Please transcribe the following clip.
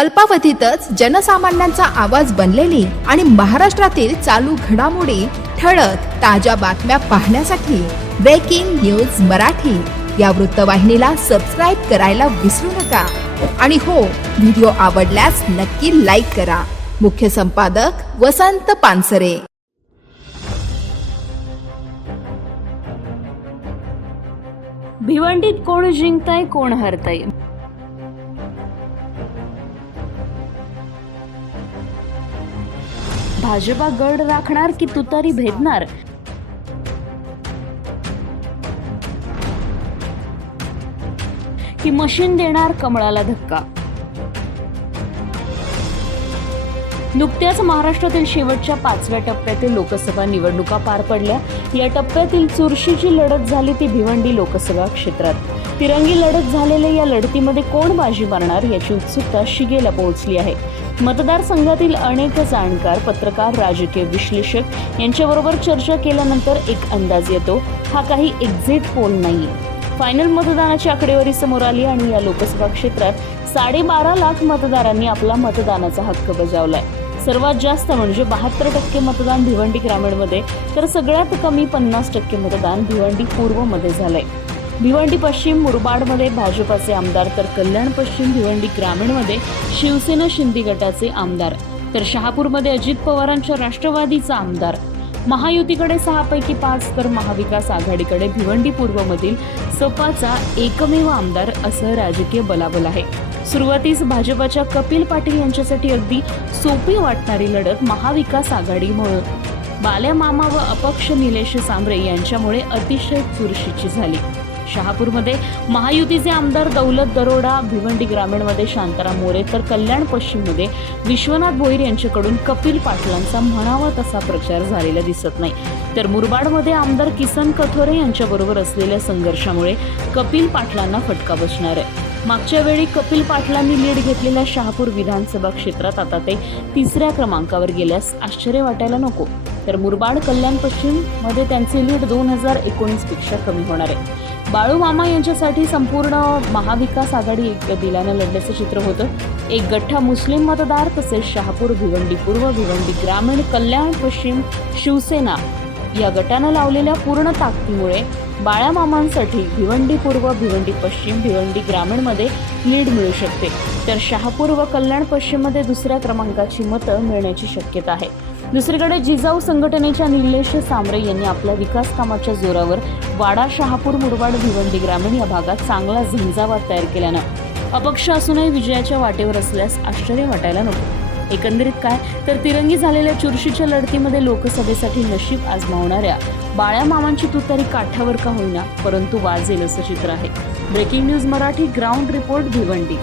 अल्पावधीतच जनसामान्यांचा आवाज बनलेली आणि महाराष्ट्रातील चालू घडामोडी ठळक ताज्या बातम्या पाहण्यासाठी ब्रेकिंग न्यूज मराठी. या वृत्तवाहिनीला सबस्क्राईब करायला विसरू नका. आणि हो व्हिडिओ आवडल्यास नक्की लाईक करा. मुख्य संपादक वसंत पानसरे. भिवंडीत कोण जिंकताय कोण हरताय? भाजपा गड राखणार की तुतारी भेदणार? की मशीन देणार कमळाला धक्का. नुकत्याच महाराष्ट्रातील शेवटच्या पाचव्या टप्प्यातील लोकसभा निवडणुका पार पडल्या. या टप्प्यातील चुरशीची लढत झाली ती भिवंडी लोकसभा क्षेत्रात. तिरंगी लढत झालेल्या या लढतीमध्ये कोण बाजी मारणार याची उत्सुकता शिगेला पोहोचली आहे. मतदारसंघातील अनेक जाणकार पत्रकार राजकीय विश्लेषक यांच्याबरोबर चर्चा केल्यानंतर एक अंदाज येतो हा काही एक्झिट पोल नाही फायनल मतदानाची आकडेवारी समोर आली आणि या लोकसभा क्षेत्रात साडेबारा लाख मतदारांनी आपला मतदानाचा हक्क बजावलाय. सर्वात जास्त म्हणजे बहात्तर टक्के मतदान भिवंडी ग्रामीणमध्ये तर सगळ्यात कमी पन्नास टक्के मतदान भिवंडी पूर्वमध्ये झालंय. भिवंडी पश्चिम मुरबाडमध्ये भाजपाचे आमदार तर कल्याण पश्चिम भिवंडी ग्रामीणमध्ये शिवसेना शिंदे गटाचे आमदार. तर शहापूरमध्ये अजित पवारांच्या राष्ट्रवादीचा आमदार. महायुतीकडे सहापैकी पाच तर महाविकास आघाडीकडे भिवंडी पूर्वमधील सपाचा एकमेव आमदार असं राजकीय बलाबल आहे. सुरुवातीस भाजपाच्या कपिल पाटील यांच्यासाठी अगदी सोपी वाटणारी लढत महाविकास आघाडीमुळे. बाल्या मामा व अपक्ष निलेश सांबरे यांच्यामुळे अतिशय चुरशीची झाली. शहापूरमध्ये महायुतीचे आमदार दौलत दरोडा भिवंडी ग्रामीणमध्ये शांताराम मोरे तर कल्याण पश्चिममध्ये विश्वनाथ भोईर यांच्याकडून कपिल पाटलांचा म्हणावा तसा प्रचार झालेला दिसत नाही. तर मुरबाडमध्ये आमदार किसन कथोरे यांच्याबरोबर असलेल्या संघर्षामुळे कपिल पाटलांना फटका बसणार आहे. मागच्या वेळी कपिल पाटलांनी लीड घेतलेल्या शहापूर विधानसभा क्षेत्रात आता ते तिसऱ्या क्रमांकावर गेल्यास आश्चर्य वाटायला नको. तर मुरबाड कल्याण पश्चिममध्ये त्यांचे लीड दोन हजार एकोणीसपेक्षा कमी होणार आहे. बाळू मामा यांच्यासाठी संपूर्ण महाविकास आघाडी एक दिल्यानं लढण्याचं चित्र होतं. एक गठ्ठा मुस्लिम मतदार तसेच शहापूर भिवंडी पूर्व भिवंडी ग्रामीण कल्याण पश्चिम शिवसेना या गटानं लावलेल्या पूर्ण ताकदीमुळे बाळामामांसाठी भिवंडी पूर्व भिवंडी पश्चिम भिवंडी ग्रामीणमध्ये लीड मिळू शकते. तर शहापूर व कल्याण पश्चिममध्ये दुसऱ्या क्रमांकाची मतं मिळण्याची शक्यता आहे. दुसरीकडे जिजाऊ संघटनेच्या निलेश सांबरे यांनी आपल्या विकास कामाच्या जोरावर वाडा शहापूर मुरबाड भिवंडी ग्रामीण या भागात चांगला झंझावात तयार केल्यानं अपक्ष असूनही विजयाच्या वाटेवर असल्यास आश्चर्य वाटायला नको. एकंदरीत काय? तर तिरंगी झालेल्या चुरशीच्या लढतीमध्ये लोकसभेसाठी नशीब आजमावणाऱ्या बाळ्या मामांची तुतारी काठावर का होईना परंतु वाजेल असं चित्र आहे. Breaking news Marathi ground report Bhiwandi.